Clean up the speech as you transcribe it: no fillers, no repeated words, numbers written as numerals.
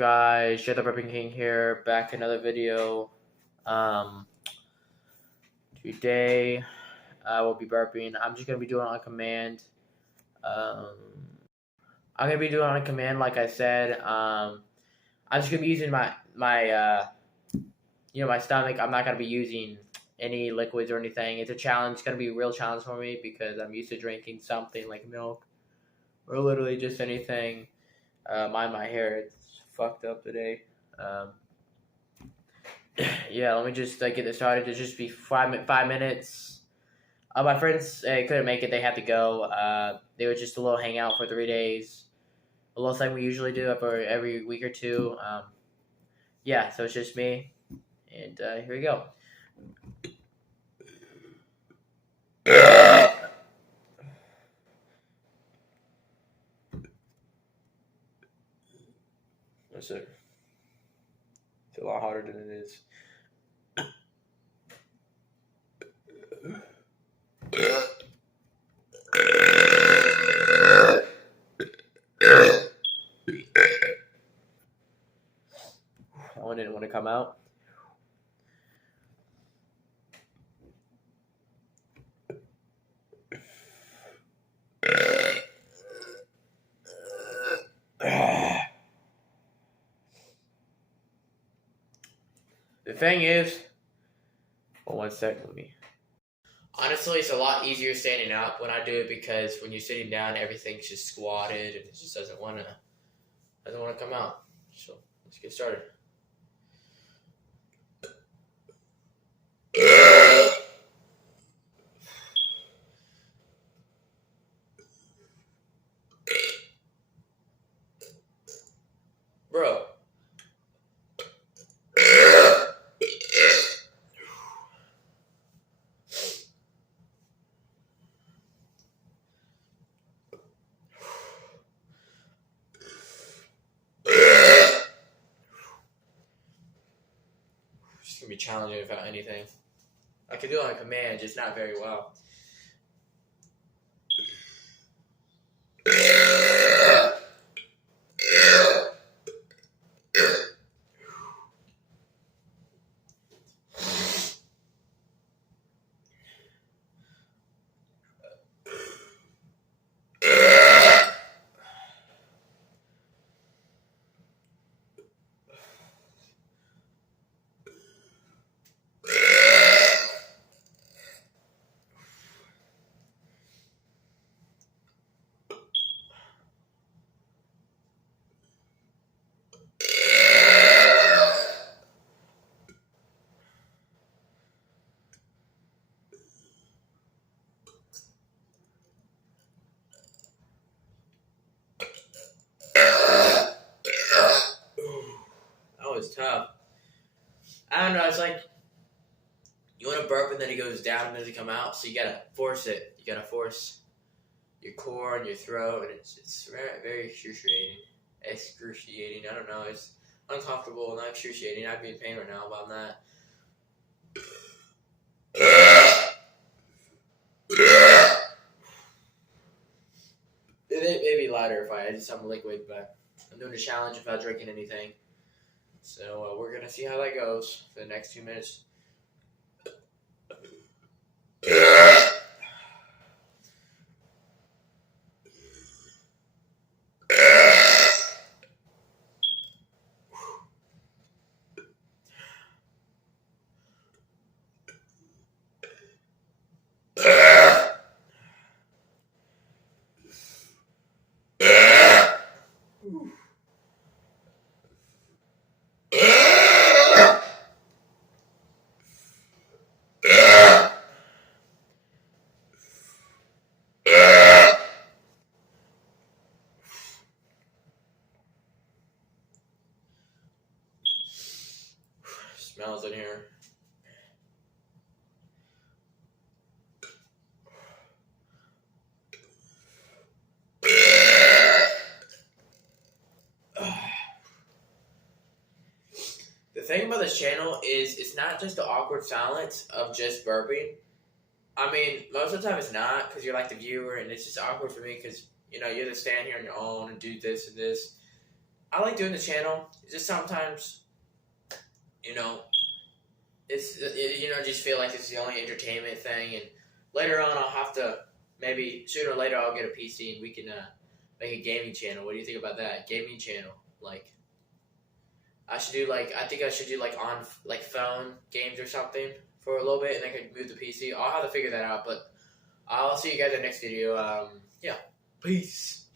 guys? Share the Burping King here, back another video. Um, Today I will be burping. I'm just gonna be doing it on command. Um, I'm gonna be doing it on command, like I said. I'm just gonna be using my stomach. I'm not gonna be using any liquids or anything. It's a challenge. It's gonna be a real challenge for me because I'm used to drinking something like milk or literally just anything. Mind my hair, it's fucked up today. Yeah, let me just get this started. It'll just be 5 minutes. My friends couldn't make it; they had to go. They were just a little hangout for 3 days. A little thing we usually do every week or two. Yeah, so it's just me, and here we go. That's it. It's a lot harder than it is. That one didn't want to come out. The thing is, well, 1 second, let me. Honestly, it's a lot easier standing up when I do it because when you're sitting down, everything's just squatted and it just doesn't want to come out. So let's get started. Bro. It's gonna be challenging without anything. I can do it on command, just not very well. That was tough. I don't know, it's like you want to burp and then it goes down and doesn't come out, so you gotta force it. You gotta force your core and your throat, and it's very, very excruciating. I don't know, it's uncomfortable, not excruciating. I'd be in pain right now, but I'm not. It'd be lighter if I had some liquid, but I'm doing a challenge without drinking anything. So we're gonna see how that goes for the next 2 minutes. Smells in here. The thing about this channel is it's not just the awkward silence of just burping. I mean, most of the time it's not because you're like the viewer, and it's just awkward for me because, you know, you have to stand here on your own and do this and this. I like doing the channel. It's just sometimes, it's just feel like it's the only entertainment thing, and later on I'll have to maybe sooner or later I'll get a PC and we can make a gaming channel. What do you think about that? Gaming channel, like I think I should do on phone games or something for a little bit, and then I could move the PC. I'll have to figure that out, but I'll see you guys in the next video. Yeah, peace.